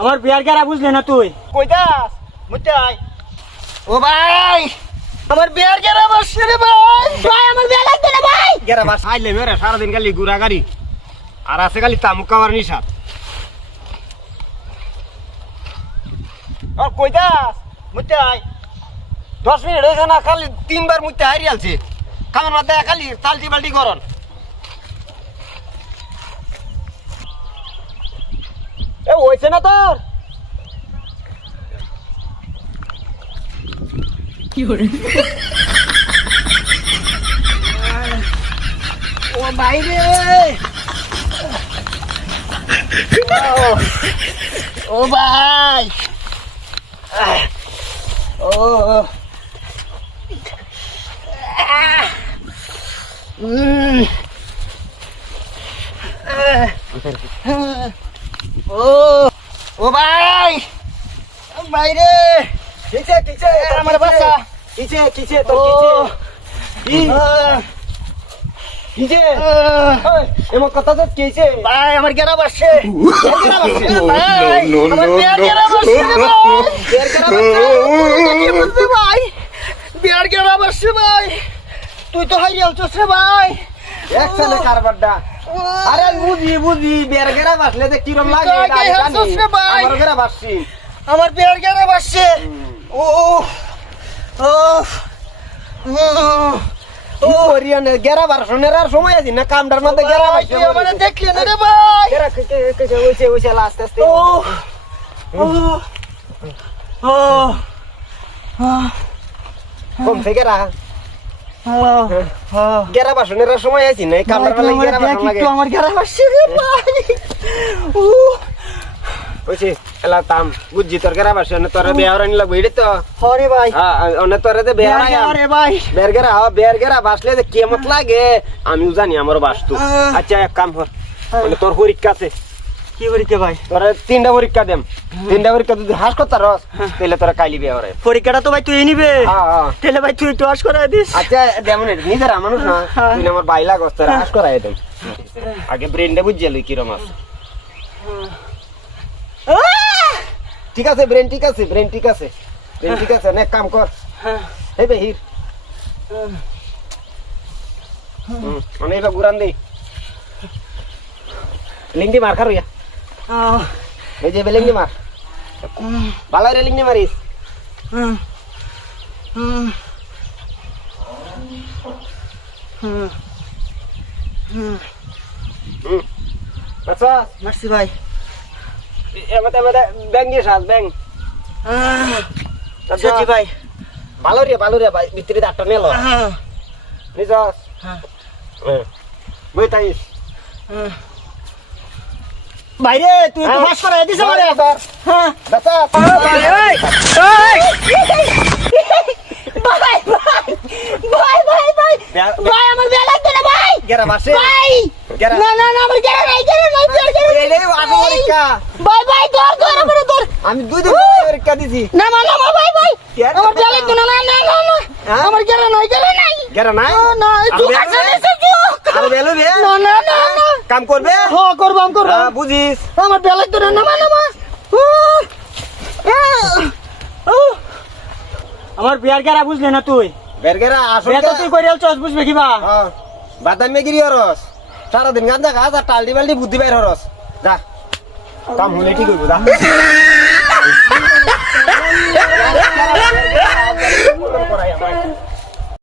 আমার বিয়ার গেরা বুঝলে না তুই? কই যাস? মুচাই ও ভাই আমার বিয়ার গেরা বসছে রে ভাই। ভাই আমার বিয়া লাগবে না ভাই। গেরা বাস। আইলে মেরে সারাদিন খালি ঘুরা গাড়ি। আর আছে খালি তামুক খাওয়ার নিশা আর কই যাস? মুচাই দশ মিনিট হয়েছে না খালি তিনবার মুচতে হারিয়ে আলছে। খাবার মাথায় খালি তালটি বালটি করন এ হয়েছে না তোর ও বাইরে ও ভাই ও ও ও ভাই! বাইরে কিছে কিছে? আমার বাসা। কিছে কিছে তো কিছে? কিছে? এমন কথা তো কিছে? ভাই আমার গেরা বসছে ভাই বিয়ার গেরা বসছে রে ভাই। বিয়ার গেরা বসছে ভাই? তুই তো হাই আলছস রে ভাই। একসাথে কারবারটা। আরে বুঝি বুঝি বিয়ার গেরা বসলে যে কিরম লাগে। আমার গেরা বসছি। আমার বিয়ার গেরা বাসছে। ও ও গেরা বারশনের আর সময় আছে না? কামটার মধ্যে গেরা বাইছে তুই দেখলি না রে ভাই? গেরা কেছে ওইছে ওইছে আস্তে আস্তে ও ও ও কম থেকে রা। ও গেরা বাসনের সময় আছে না বেলা গেরা বাসন লাগে। একটু আমার গেরা বাসছে রে ভাই। ও ওইছে এলা তাম বুঝছি তোর গেরা বাসন তোর বেয়ার আনি লাগবে এটা তো। হরে ভাই। হ্যাঁ অনে তোর দে বেয়ার আয়া রে ভাই। বের গেরা হ্যাঁ বের গেরা বাসলে যে কেমত লাগে আমিও জানি আমার বাস্তু। আচ্ছা এক কাম কর মানে তোর পরীক্ষা আছে। কি করিতে ভাই? তোরা তিনটা পরীক্ষা দেম। তিনটা পরীক্ষা যদি হাস করতে রস তাহলে তোরা কাইলি বিয়ে করে পরীক্ষাটা তো ভাই তুই নিবে। হ্যাঁ হ্যাঁ। তাহলে ভাই তুই দিস। আচ্ছা দেমন নিজের মানুষ না তুই আমার বাইলা গছ তোরা হাস করাই দেম। আগে ব্রেনটা বুঝিয়ে লই কিরম আছে। ঠিক আছে ব্রেন ঠিক আছে ব্রেন ঠিক আছে। ব্রেন ঠিক আছে অনেক কাম কর। এই বেহির অনেক গুরান দি। লিঙ্গি মার খারুয়া এই যে বেলিঙ্গি মার ভালো রে লিঙ্গি মারিস। হুম আচ্ছা মারছি ভাই। এমতে এমতে ব্যাং দিয়ে সাজ ব্যাং। সত্যি ভাই। ভালো রে ভালো রে ভাই ভিতরে ডাক্তার নেলো নিজাস হ্যাঁ। হ্যাঁ বই তাইস বাইরে তুই একটু পাস করে আমারে স্যার হ্যাঁ দাদা ভাই ভাই ভাই ভাই ভাই ভাই আমার বিয়া লাগবে না ভাই গেরা বাসে ভাই গেরা না না না আমার গেরা নাই গেরা নাই গেরা নাই। এই রে আসো পরীক্ষা ভাই ভাই তোর তোর আমার তোর আমি দুই দিন পরীক্ষা দিছি না না না ভাই ভাই? আমার বিয়া লাগবে না না না না হ্যাঁ? আমার গেরা নাই গেরা নাই গেরা নাই না না তুই কাছে? দিছিস তুই আর বেলো বে না না না কাম করবে হ্যাঁ করব আমি করব বুঝিস আমার বেলায় তো নামা নামা আমার বিয়ার গেরা বুঝলে না তুই বিয়ার গেরা আসলে তো তুই কইরাল চস বুঝবে কিবা হ্যাঁ বাদাম মেগিরি হরস সারা দিন গাঁজা খাস আর টালডি বালডি বুদ্ধি বাইর হরস যা কাম হলে ঠিক হইব যা করাই